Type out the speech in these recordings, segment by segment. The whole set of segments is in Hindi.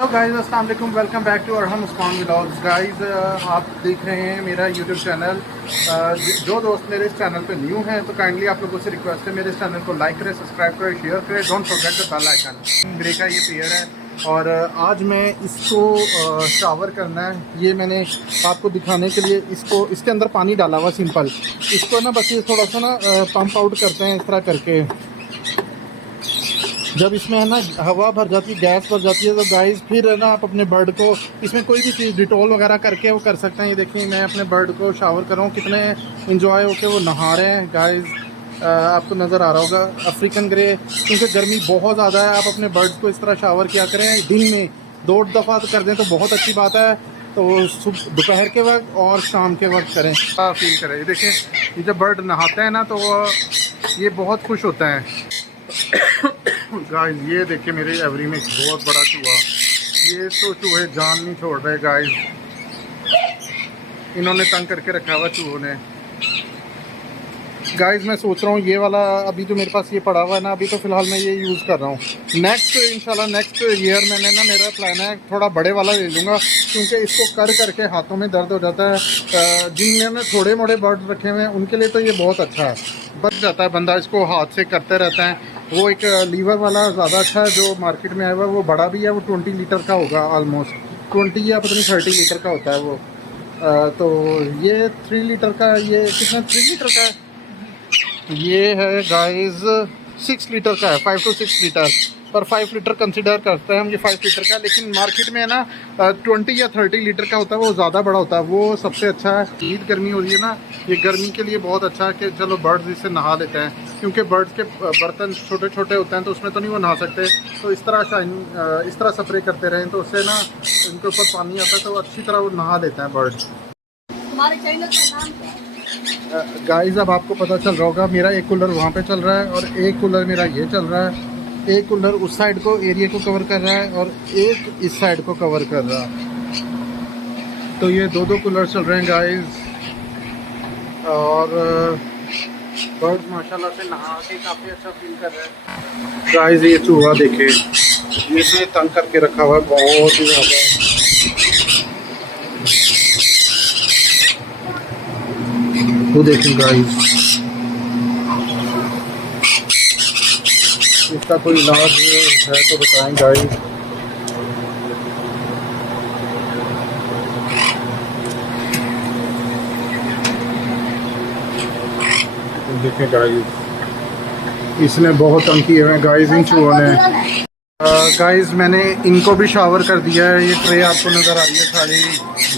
हेलो गाइस, अस्सलाम वालेकुम। Welcome back to Arham Usman vlogs. Guys, आप देख रहे हैं मेरा यूट्यूब चैनल। जो दोस्त मेरे इस चैनल पे न्यू हैं तो काइंडली आप लोगों से रिक्वेस्ट है, मेरे इस चैनल को लाइक करें, सब्सक्राइब करें, शेयर करें। Don't forget the bell icon. Grey का ये पेयर है और आज मैं इसको शावर करना है। ये मैंने आपको दिखाने के लिए इसके अंदर पानी डाला हुआ सिंपल। इसको ना बस ये थोड़ा सा ना पंप आउट करते हैं इस तरह करके। जब इसमें है ना हवा भर जाती है, गैस भर जाती है, तो गाइस फिर है ना आप अपने बर्ड को इसमें कोई भी चीज़ डिटॉल वगैरह करके वो कर सकते हैं। ये देखिए मैं अपने बर्ड को शावर कर रहा हूँ, कितने इंजॉय होके वो नहा रहे हैं। गाइस आपको नज़र आ रहा होगा अफ्रीकन ग्रे, क्योंकि गर्मी बहुत ज़्यादा है। आप अपने बर्ड्स को इस तरह शावर किया करें, दिन में 2 दफ़ा कर दें तो बहुत अच्छी बात है। तो दोपहर के वक्त और शाम के वक्त करें, फील करें। ये देखें, ये जब बर्ड नहाते हैं ना तो ये बहुत खुश होता है। गाइस ये देखिए मेरे एवरी में एक बहुत बड़ा चूहा। ये तो चूहे जान नहीं छोड़ रहे गाइस, इन्होंने तंग करके रखा हुआ चूहों ने। गाइस मैं सोच रहा हूँ ये वाला अभी जो मेरे पास ये पड़ा हुआ है ना, अभी तो फ़िलहाल मैं ये यूज़ कर रहा हूँ। नेक्स्ट इंशाल्लाह नेक्स्ट ईयर मैंने ना मेरा प्लान है थोड़ा बड़े वाला ले लूँगा, क्योंकि इसको कर करके हाथों में दर्द हो जाता है। जिनमें थोड़े मोड़े बर्ड रखे हुए हैं उनके लिए तो ये बहुत अच्छा है, बच जाता है बंदा इसको हाथ से करते रहता है। वो एक लीवर वाला ज़्यादा अच्छा है जो मार्केट में आया हुआ है, वो बड़ा भी है, वो 20 लीटर का होगा, ऑलमोस्ट 20 या पता नहीं 30 लीटर का होता है वो। तो ये 3 लीटर का, ये कितना 3 लीटर का है? ये है गाइस 6 लीटर का है, 5 to 6 लीटर। पर 5 लीटर कंसिडर करते हैं हम, ये 5 लीटर का। लेकिन मार्केट में है ना 20 या 30 लीटर का होता है, वो ज़्यादा बड़ा होता है, वो सबसे अच्छा है। ईद गर्मी हो रही है ना, ये गर्मी के लिए बहुत अच्छा है कि चलो बर्ड्स इससे नहा लेते हैं, क्योंकि बर्ड्स के बर्तन छोटे छोटे होते हैं तो उसमें तो नहीं वो नहा सकते। तो इस तरह स्प्रे करते रहें तो उससे ना इनके ऊपर पानी आता है तो अच्छी तरह वो नहा लेते हैं बर्ड्स। हमारे चैनल का नाम क्या है? गाइस अब आपको पता चल रहा होगा, मेरा एक कूलर वहाँ पे चल रहा है और एक कूलर मेरा ये चल रहा है। एक कूलर उस साइड को एरिया को कवर कर रहा है और एक इस साइड को कवर कर रहा है। तो ये दो कूलर चल रहे हैं गाइस। और बर्ड्स माशाल्लाह से नहा के काफ़ी अच्छा फील कर रहे हैं। गाइस ये चूहा देखे, ये इसने तंग करके रखा हुआ है बहुत ही ज़्यादा। वो देखें गाइस, इसका कोई इलाज है तो बताएं गाइस। देखें गाइस, इसने बहुत तंग किए हुए हैं गाइस इन चूहों ने। गाइस मैंने इनको भी शावर कर दिया है। ये ट्रे आपको नज़र आ रही है सारी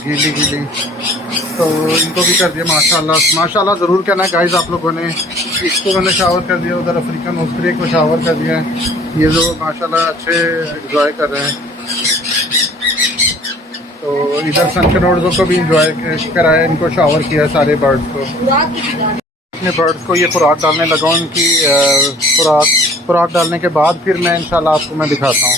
गीली गीली, तो इनको भी कर दिया माशाल्लाह। माशाल्लाह ज़रूर कहना है गाइस आप लोगों ने। इसको मैंने शावर कर दिया, उधर अफ्रीकन ऑस्ट्रे को शावर कर दिया है। ये जो माशाल्लाह अच्छे एंजॉय कर रहे हैं, तो इधर सनकनोड्स को भी इंजॉय कराया, इनको शावर किया सारे बर्ड्स को। अपने बर्ड्स को ये खुराक डालने लगा हूँ, इनकी खुराक डालने के बाद फिर मैं इंशाल्लाह आपको मैं दिखाता हूँ।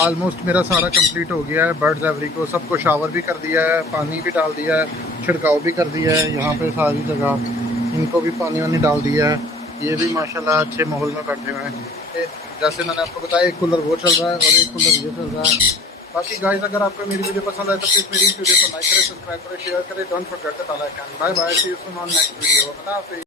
ऑलमोस्ट मेरा सारा कंप्लीट हो गया है। बर्ड्स एवरी को सबको शावर भी कर दिया है, पानी भी डाल दिया है, छिड़काव भी कर दिया है यहाँ पे सारी जगह। इनको भी पानी वानी डाल दिया है। ये भी माशाल्लाह अच्छे माहौल में बैठे हुए हैं। जैसे मैंने आपको बताया एक कूलर वो चल रहा है और एक कूलर ये चल रहा है। बाकी गाइस अगर आपको मेरी वीडियो पसंद आए तो प्लीज़ मेरी वीडियो को लाइक करें, सब्सक्राइब करें, शेयर करें। Don't forget the bell icon. Bye bye, see you soon on next video.